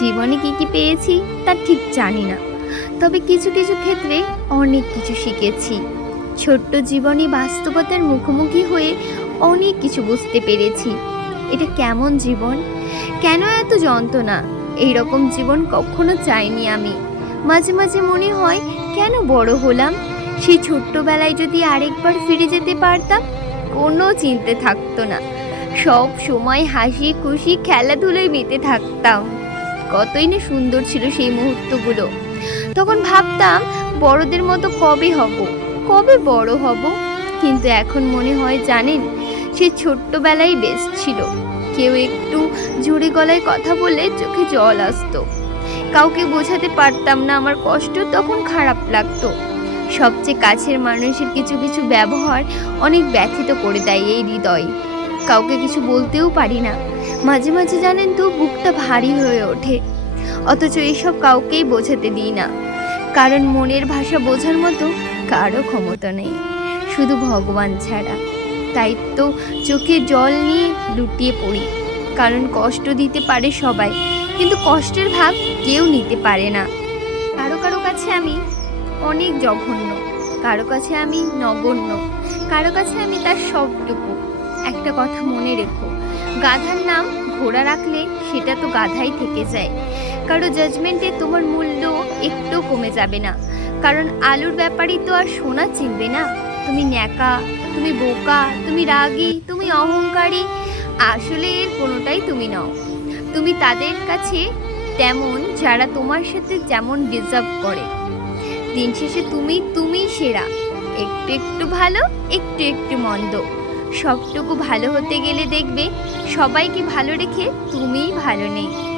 জীবনে কি কি পেয়েছি তা ঠিক জানি না। তবে কিছু কিছু ক্ষেত্রে অনেক কিছু শিখেছি। ছোট্ট জীবনে বাস্তবতার মুখোমুখি হয়ে অনেক কিছু বুঝতে পেরেছি। এটা কেমন জীবন? কেন এত যন্ত্রণা? এইরকম জীবন কখনো চাইনি আমি। মাঝে মাঝে মনে হয়, কেন বড় হলাম? সেই ছোট্টবেলায় যদি আরেকবার ফিরে যেতে পারতাম, কোনো চিন্তে থাকতো না। সব সময় হাসি খুশি খেলাধুলোয় মেতে থাকতাম। কতই না সুন্দর ছিল সেই মুহূর্তগুলো। তখন ভাবতাম, বড়দের মতো কবে হব? কবে বড় হব? কিন্তু এখন মনে হয়, জানেন, সে ছোট্টবেলায় বেশ ছিল। কেউ একটু জোরে গলায় কথা বলে চোখে জল আসতো। কাউকে বোঝাতে পারতাম না, আমার কষ্ট তখন খারাপ লাগতো। সবচেয়ে কাছের মানুষের কিছু কিছু ব্যবহার অনেক ব্যথিত করে দেয় এই হৃদয়। কাউকে কিছু বলতেও পারি না। মাঝে মাঝে জানেন তো, বুকটা ভারী হয়ে ওঠে। অথচ এসব কাউকেই বোঝাতে দিই না। কারণ মনের ভাষা বোঝার মতো কারও ক্ষমতা নেই, শুধু ভগবান ছাড়া। তাই তো চোখে জল নিয়ে লুটিয়ে পড়ি। কারণ কষ্ট দিতে পারে সবাই, কিন্তু কষ্টের ভাগ কেউ নিতে পারে না। কারও কারও কাছে আমি অনেক জঘন্য, কারও কাছে আমি নগণ্য, কারও কাছে আমি তার সবটুকু। একটা কথা মনে রেখো গাধার নাম ঘোড়া রাখলে সেটা তো গাধাই থেকে যায়। কারও জাজমেন্টে তোমার মূল্য একটু কমে যাবে না। কারণ আলুর ব্যাপারই তো আর সোনা চিনবে না। তুমি ন্যাকা, তুমি বোকা, তুমি রাগী, তুমি অহংকারী, আসলে এর কোনোটাই তুমি নও। তুমি তাদের কাছে তেমন, যারা তোমার সাথে যেমন ডিজার্ভ করে। দিন শেষে তুমি তুমি সেরা। একটু একটু ভালো, একটু একটু মন্দ। সবটুকু ভালো হতে গেলে দেখবে সবাইকে ভালো রেখে তুমিই ভালো নেই।